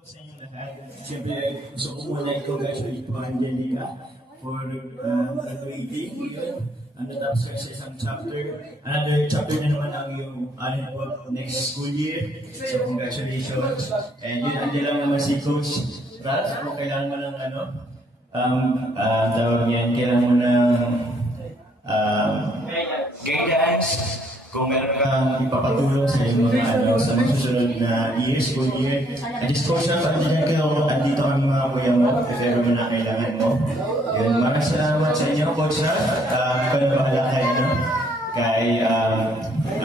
Sa inyo lahat. Siyempre, gusto ko muna i-congratulate po Angelica for graduating. Ang natapos ka sa isang chapter. Another chapter na naman ang iyong po next school year. So, congratulations. And yun, hindi lang naman si Coach Ralph. Kung kailangan mo ng tawag yan, kailangan mo ng guidance. Kung meron kang ipapatulong sa iyong sa mga susunod na year, school year, just Coach Ralph, andiyan kayo, andito ang mga kuya mo, if ever mo na kailangan mo. Yun, maraming salamat sa inyo, Coach Ralph. Ikaw na bahala kay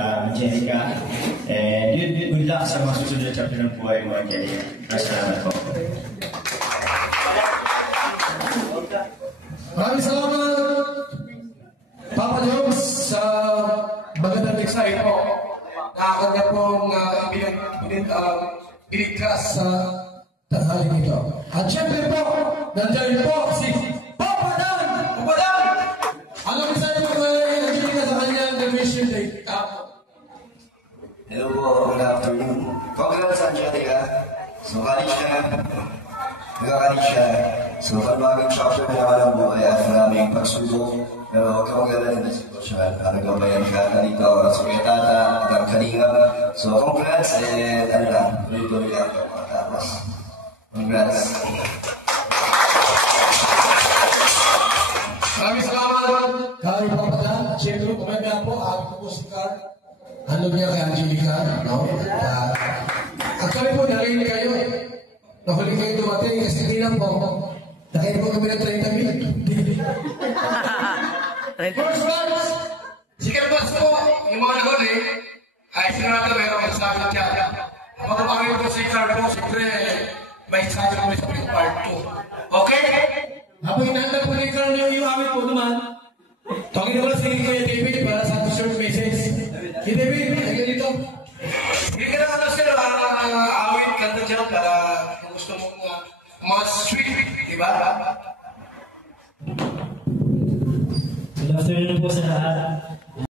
Angelica. And yun, good luck sa mga susunod na chapter ng buhay mo, Angelica. Maraming salamat po. Maraming salamat, Papa Jones, sa magandang excited po. Nakakanya pong binigkas sa tanghali nito. At syempre po, nandiyan po si Papa Dan! Papa Dan! Alam mo sa'yo kung Angelica sa kanyang graduation day. Hello po, good afternoon. Congrats Angelica. So, college ka na. Nagka-college siya. So, panibagong chapter na naman ang buhay at maraming pagsubok. Pero huwag kang magalan na sitwasyon. Nagabayan ka na dito sa mga tata, hanggang kalinga. So, congrats and ano lang, tuloy-tuloy lang ito matapos. Congrats. Maraming salamat kay Papa Dan. Siyempre, kumaya po, aking po si Carl. Ano niya kay Angelica, no? Actually po, narinig kayo. Nakuli kayo dumating kasi hindi lang po. Nakaya po kami ng 30 minutes. First ones, second ones po, yung mga nahuli, ay sinarado mayroon sa akin dyan. Ang magpapakita po si Carl po, siyempre, may sabi kami sa part 2. Okay? Habang inaandag po ni Carl yung awit po naman, tawagin naman si Kuya David para sa short message. Kuya David, ayun dito. Hindi ka naman sila awit, kanta dyan para gusto mong mas sweet, di ba? Good afternoon po sa lahat.